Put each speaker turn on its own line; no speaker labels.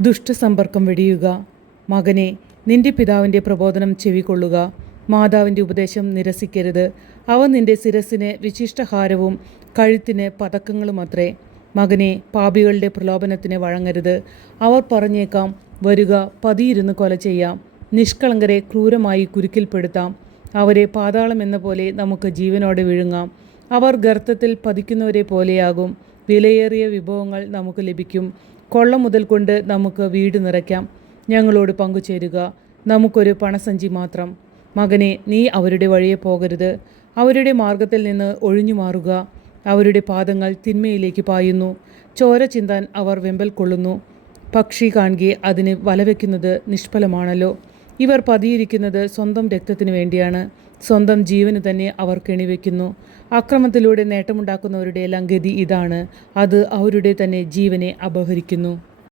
ദുഷ്ടസമ്പർക്കം വെടിയുക. മകനെ നിന്റെ പിതാവിന്റെ പ്രബോധനം ചെവിക്കൊള്ളുക. മാതാവിന്റെ ഉപദേശം നിരസിക്കരുത്. അവ നിന്റെ ശിരസിന് വിശിഷ്ടഹാരവും കഴുത്തിന് പതക്കങ്ങളുമത്രേ. മകനെ പാപികളുടെ പ്രലോഭനത്തിന് വഴങ്ങരുത്. അവർ പറഞ്ഞേക്കാം വരുക പതിയിരുന്ന് കൊല ചെയ്യാം. നിഷ്കളങ്കരെ ക്രൂരമായി കുരുക്കിൽപ്പെടുത്താം. അവരെ പാതാളം എന്ന പോലെ നമുക്ക് ജീവനോടെ വിഴുങ്ങാം. അവർ ഗർത്തത്തിൽ പതിക്കുന്നവരെ പോലെയാകും. വിലയേറിയ വിഭവങ്ങൾ നമുക്ക് ലഭിക്കും. കൊള്ള മുതൽ കൊണ്ട് നമുക്ക് വീട് നിറയ്ക്കാം. ഞങ്ങളോട് പങ്കുചേരുക. നമുക്കൊരു പണസഞ്ചി മാത്രം. മകനെ നീ അവരുടെ വഴിയെ പോകരുത്. അവരുടെ മാർഗത്തിൽ നിന്ന് ഒഴിഞ്ഞു മാറുക. അവരുടെ പാദങ്ങൾ തിന്മയിലേക്ക് പായുന്നു. ചോര ചിന്താൻ അവർ വെമ്പൽ കൊള്ളുന്നു. പക്ഷി കാണുകയെ അതിന് വലവെക്കുന്നത് നിഷ്ഫലമാണല്ലോ. ഇവർ പതിയിരിക്കുന്നത് സ്വന്തം രക്തത്തിനു വേണ്ടിയാണ്. സ്വന്തം ജീവന് തന്നെ അവർ കെണിവെക്കുന്നു. അക്രമത്തിലൂടെ നേട്ടമുണ്ടാക്കുന്നവരുടെ എല്ലാം ഗതി ഇതാണ്. അത് അവരുടെ തന്നെ ജീവനെ അപഹരിക്കുന്നു.